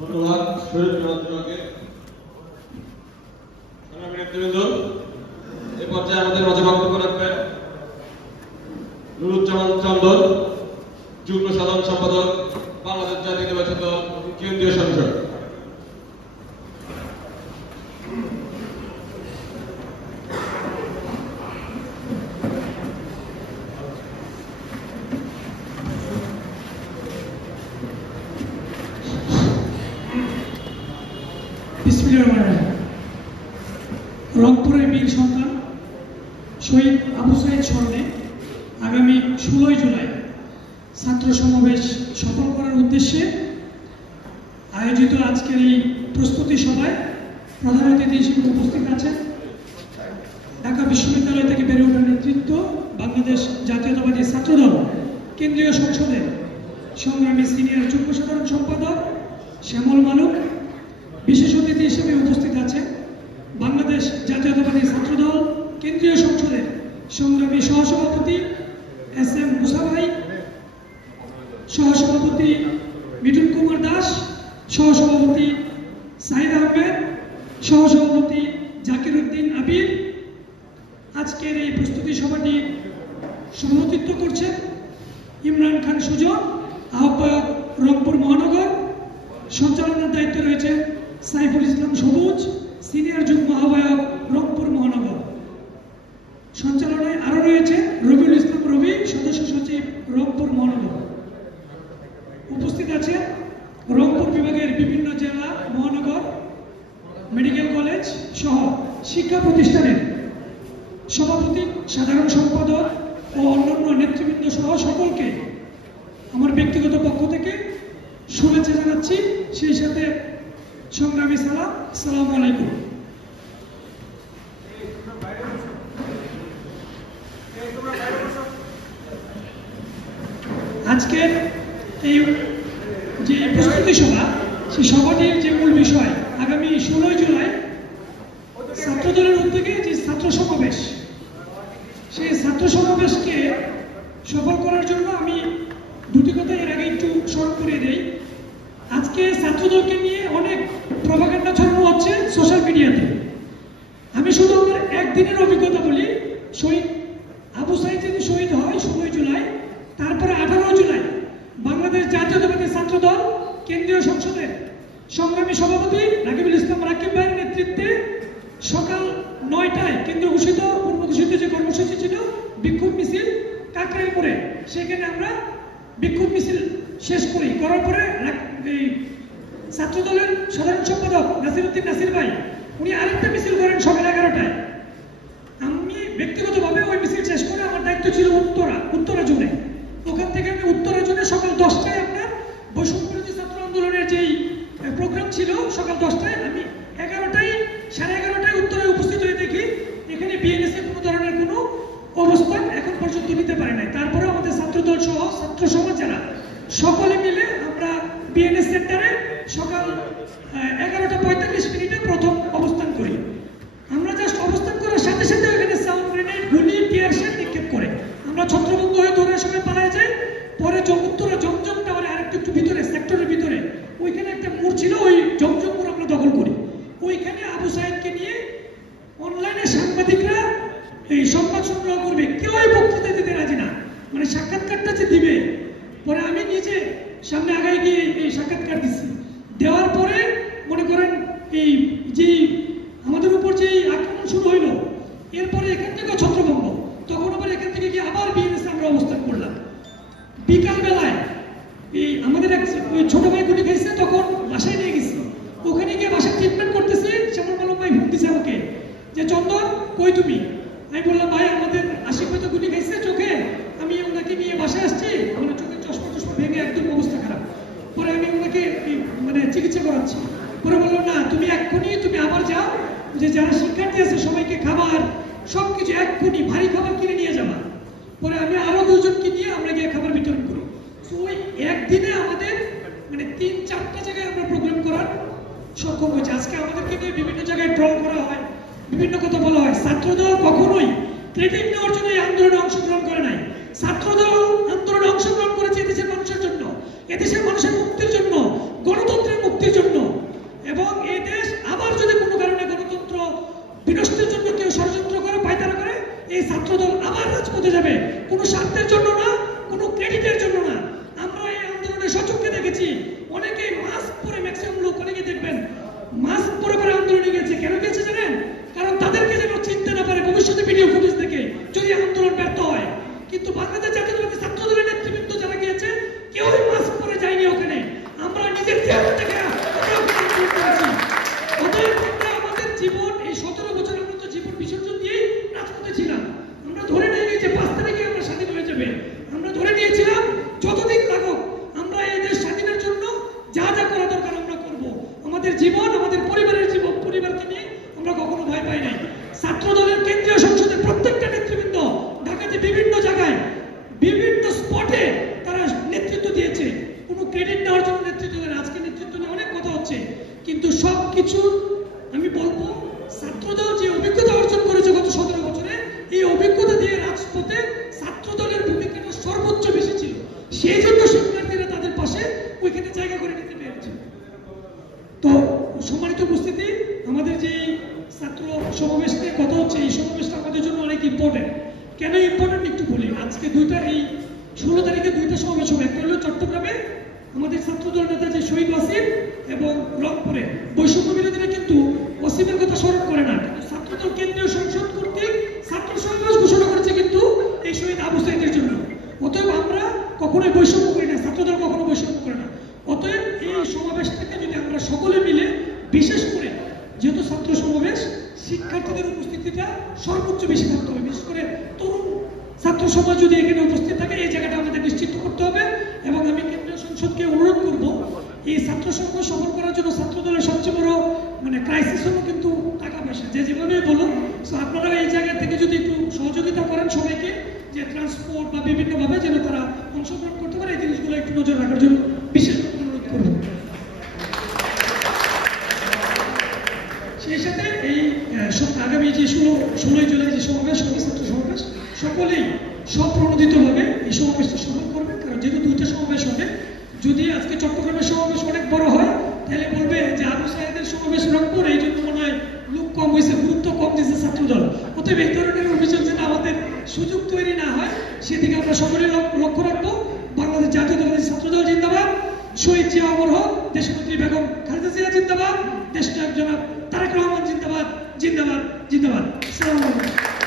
ধন্যবাদ শহীদ রাজ্যকে। সংগ্রামী নেতৃবৃন্দ, এ পর্যায়ে আমাদের মাঝে বক্তব্য রাখবেন নুরুজ্জামান চন্দন, যুগ্ম সাধারণ সম্পাদক, বাংলাদেশ জাতীয়তাবাদী দল কেন্দ্রীয় সংসদ। রংপুরের বীর সন্তান শহীদ আবু সাইদ স্মরণে আগামী 16 জুলাই ছাত্র সমাবেশ সফল করার উদ্দেশ্যে আয়োজিত আজকের এই প্রস্তুতি সভায় প্রধান অতিথি হিসেবে উপস্থিত আছেন ঢাকা বিশ্ববিদ্যালয় থেকে বেড়ে ওঠা নেতৃত্ব, বাংলাদেশ জাতীয়তাবাদী ছাত্রদল কেন্দ্রীয় সংসদের সংগ্রামী সিনিয়র যুগ্ম সাধারণ সম্পাদক শ্যামল মালুক। বিশেষ অতিথি হিসেবে উপস্থিত আছেন বাংলাদেশ জাতীয়তাবাদী ছাত্রদল কেন্দ্রীয় সংসদের সংগ্রামী সহসভাপতি SM মুসা ভাই, সহসভাপতি মিঠুন কুমার দাস, সহসভাপতি সাইদ আহমেদ, সহসভাপতি জাকির উদ্দিন আবির। আজকের এই প্রস্তুতি সভাটি সভাপতিত্ব করছেন ইমরান খান সুজন, আহ্বায়ক রংপুর মহানগর। সঞ্চালনার দায়িত্বে রয়েছে সাইফুল ইসলাম সবুজ, সিনিয়র যুগ্ম আহ্বায়ক রংপুর মহানগর। সঞ্চালনায় আরো রয়েছে রবিউল ইসলাম রবি, সদস্য সচিব রংপুর মহানগর। উপস্থিত আছে রংপুর বিভাগের বিভিন্ন জেলা, মহানগর, মেডিকেল কলেজ সহ শিক্ষা প্রতিষ্ঠানের সভাপতি, সাধারণ সম্পাদক ও অন্যান্য নেতৃবৃন্দ সহ সকলকে আমার ব্যক্তিগত পক্ষ থেকে শুভেচ্ছা জানাচ্ছি, সেই সাথে সংগ্রামী সালাম। আসসালামু আলাইকুম। আজকের এই যে প্রস্তুতি সভা, সেই সভাটির যে মূল বিষয় আগামী 16 জুলাই ছাত্রদলের উদ্যোগে যে ছাত্র সমাবেশ, সেই ছাত্র সমাবেশকে সফল করার জন্য আমি দুটি কথা এর আগে একটু স্মরণ করিয়ে দেই। আজকে ছাত্রদলকে নিয়ে অনেক প্রপাগান্ডা ছড়ানো হচ্ছে সোশ্যাল মিডিয়াতে। আমি শুধু আমার একদিনের অভিজ্ঞতা বলি। শহীদ আবু সাইদ যদি শহীদ হয় 16 জুলাই, তারপরে 18 জুলাই বাংলাদেশ জাতীয়তাবাদী ছাত্রদল কেন্দ্রীয় সংসদের সংগ্রামী সভাপতি রাকিবুল ইসলাম রাকিব ভাইয়ের নেতৃত্বে সকাল 9টায় কেন্দ্র ঘোষিত পূর্ব ঘোষিত যে কর্মসূচি ছিল বিক্ষোভ মিছিল কাকরাইল মোড়ে, সেখানে আমরা বিক্ষোভ মিছিল শেষ করার পরে ছাত্রদলের সাধারণ সম্পাদক নাসিরউদ্দিন নাসির ভাই উনি আরেকটা মিছিল করেন সকাল 11টায়। আমি ব্যক্তিগতভাবে ওই মিছিল শেষ করে আমার দায়িত্ব ছিল উত্তরা জোনে। ওখান থেকে আমি উত্তরা জোনে সকাল 10টায় আপনার বৈষম্যবিরোধী ছাত্র আন্দোলনের যেই প্রোগ্রাম ছিল সকাল 10টায়, আমি 11টায় উত্তরায় উপস্থিত হয়ে দেখি এখানে বিএনএসএ কোনো ধরনের কোনো অবস্থান এখন পর্যন্ত নিতে পারে নাই। তারপরে আমাদের ছাত্রদল সহ ছাত্র সমাজ যারা সকলে মিলে আমরা বিএনএস সেন্টারে সকাল 11:45 প্রথম অবস্থান করি। আমরা জাস্ট অবস্থান করার সাথে সাথে ওখানে সাউন্ড গ্রেনেড, গুলি, টিয়ার শেল নিক্ষেপ করে আমরা ছত্রভঙ্গ হয়ে দৌড়ার সময় পালায় যাই। পরে উত্তরা জমজম টাওয়ারে আরেকটু ভিতরে সেক্টরের ভিতরে ওইখানে একটা মোড় ছিল, ওই জমজম মোড় আমরা দখল করি। ওইখানে আবু সাইদকে নিয়ে অনলাইনে সাংবাদিকরা এই সংবাদ সংগ্রহ করবে, কেউই বক্তৃতা দিতে রাজি না, মানে সাক্ষাৎকারটা যে দিবে। পরে আমি নিজে সামনে আগায় গিয়ে এই সাক্ষাৎকার দিচ্ছি। দেওয়ার পরে মনে করেন এই যে আমাদের উপর যে আক্রমণ শুরু হইলো, এরপরে এখান থেকে ছত্রভঙ্গ, তখন আবার এখান থেকে গিয়ে আবার বিএনএসে আমরা অবস্থান করলাম। বিকাল বেলায় এই আমাদের এক ছোট ভাই গুলি খাইছে, তখন বাসায় নিয়ে গেছি। ওখানে গিয়ে বাসায় ট্রিটমেন্ট করতেছি। শ্যামল মালুক ভাই ফোন দিছে আমাকে যে চন্দন কই তুমি? আমি বললাম ভাই আমাদের আশিক ভাই তো গুলি খাইছে চোখে, আমি ওনাকে নিয়ে বাসায় আসছি, আমার চোখের চশমা ভেঙে একদম অবস্থা খারাপ। পরে আমি ওনাকে মানে চিকিৎসা করাচ্ছি। পরে বললাম না তুমি এক্ষুনি তুমি আবার যাও, যে যারা শিক্ষার্থী আছে সবাইকে খাবার সবকিছু এক্ষুনি ভারী খাবার কিনে নিয়ে যাবা। পরে আমি আরো 2 জনকে নিয়ে আমরা গিয়ে খাবার বিতরণ করি। তো ওই একদিনে আমাদের মানে 3-4টা জায়গায় আমরা প্রোগ্রাম করার সক্ষম হয়েছে। আজকে আমাদেরকে নিয়ে বিভিন্ন জায়গায় ট্রল করা হয়, বিভিন্ন কথা বলা হয়। ছাত্রদল কখনোই ক্রেডিট নেওয়ার জন্য এই আন্দোলনে অংশগ্রহণ করে নাই। ছাত্রদল আন্দোলনে অংশগ্রহণ করেছে এদেশের মানুষের জন্য, এদেশের মানুষের মুক্তির জন্য, গণতন্ত্রের মুক্তির জন্য। কেন গিয়েছে জানেন? কারণ তাদেরকে যেন চিনতে না পারে ভবিষ্যতে ভিডিও ফুটেজ দেখে যদি আন্দোলন ব্যর্থ হয়। কিন্তু বাংলাদেশ জাতীয়তাবাদী ছাত্র দলের নেতৃবৃন্দ যারা গিয়েছে কেউই মাস্ক পরে যায়নি ওখানে। আমরা নিজের চেহারা থেকে আমরা ওখানে আন্দোলন করেছি। অতএব আমরা আমাদের জীবন এই 17 বছরের মতো জীবন বিসর্জন দিয়েই রাজপথে ছিলাম। আমরা ধরে নিয়ে যে 5 তারিখে আমরা স্বাধীন হয়ে যাবে। আমরা ধরে নিয়েছিলাম যতদিন লাগুক আমরা এই দেশ স্বাধীনের জন্য যা যা করা দরকার আমরা করব। আমাদের জীবন, আমাদের পরিবারের জীবন, পরিবারকে নিয়ে আমরা কখনো ভয় পাই নাই। ছাত্র দলের কেন্দ্রীয় সংসদের প্রত্যেকটা নেতৃবৃন্দ ঢাকাতে বিভিন্ন জায়গায় বিভিন্ন স্পটে তারা নেতৃত্ব দিয়েছে। কোনো ক্রেডিট নেওয়ার জন্য নেতৃত্ব দেন, আজকে নেতৃত্ব নিয়ে অনেক কথা হচ্ছে, কিন্তু সবকিছু আমি বলবো ছাত্রদল যে অভিজ্ঞতা অর্জন করেছে গত 17 বছরে, এই অভিজ্ঞতা দিয়ে রাজপথে ছাত্র দলের ভূমিকাটা সর্বোচ্চ বেশি ছিল। সেই জন্য শিক্ষার্থীরা তাদের পাশে ওইখানে জায়গা করে নিতে পেরেছে। তো সম্মানিত উপস্থিতি, আমাদের যে ছাত্র সমাবেশ নিয়ে কথা হচ্ছে, এই সমাবেশটা আমাদের জন্য অনেক ইম্পর্টেন্ট। কেন ইম্পর্টেন্ট একটু বলি। আজকে এই 16 তারিখে দুইটা সমাবেশ হবে। একটা হলো চট্টগ্রামে আমাদের ছাত্রদল নেতা যে শহীদ ওয়াসিম, এবং রংপুরে। বৈষম্য বিরোধীরা কিন্তু ওয়াসিমের কথা স্মরণ করে না, কিন্তু ছাত্রদল কেন্দ্রীয় সংসদ কর্তৃক ছাত্র সমাবেশ ঘোষণা করেছে কিন্তু এই শহীদ আবু সাঈদের জন্য। অতএব আমরা কখনোই বৈষম্য করি না, ছাত্রদল কখনো বৈষম্য করে না। অতএব এই সমাবেশ থেকে যদি আমরা সকলে মিলে, বিশেষ করে যেহেতু ছাত্র সমাবেশ, শিক্ষার্থীদের উপস্থিতিটা সর্বোচ্চ বেশি থাকতে হবে। বিশেষ করে তরুণ ছাত্র সমাজ যদি এখানে উপস্থিত থাকে, এই জায়গাটা আমাদের নিশ্চিত করতে হবে। এবং আমি কেন্দ্রীয় সংসদকে অনুরোধ করব, এই ছাত্র সমাবেশ সফল করার জন্য ছাত্র দলের সবচেয়ে বড় ক্রাইসিস হলো কিন্তু টাকা পয়সা। যে যেভাবে বলুন, আপনারা এই জায়গা থেকে যদি একটু সহযোগিতা করেন সবাইকে, যে ট্রান্সপোর্ট বা বিভিন্নভাবে যেন তারা অংশগ্রহণ করতে পারে, এই জিনিসগুলো একটু নজর রাখার জন্য বিশেষ অনুরোধ করব। সেই সাথে এই আগামী যে 16ই জুলাই যে সমাবেশ, ছাত্র সমাবেশ, সকলেই স্বপ্রণোদিতভাবে এই সমাবেশটা সফল করবে। কারণ যেহেতু দুইটা সমাবেশ হবে, যদি আজকে চট্টগ্রামের সমাবেশ অনেক বড় হয়, তাহলে বলবে যে আবু সাঈদের সমাবেশ রংপুর, এই জন্য মনে হয় লোক কম হয়েছে, গুরুত্ব কম দিয়েছে ছাত্রদল। অতএব এই ধরনের অভিযোগ যেন আমাদের সুযোগ তৈরি না হয়, সেদিকে আমরা সকলে লক্ষ্য রাখবো। বাংলাদেশ জাতীয়তাবাদী ছাত্রদল জিন্দাবাদ, শহীদ জিয়া অমর হোক, দেশনেত্রী বেগম খালেদা জিয়া জিন্দাবাদ, দেশনায়ক জনাব তারেক রহমান জিন্দাবাদ, জিন্দাবাদ, জিন্দাবাদ। আসসালামু আলাইকুম।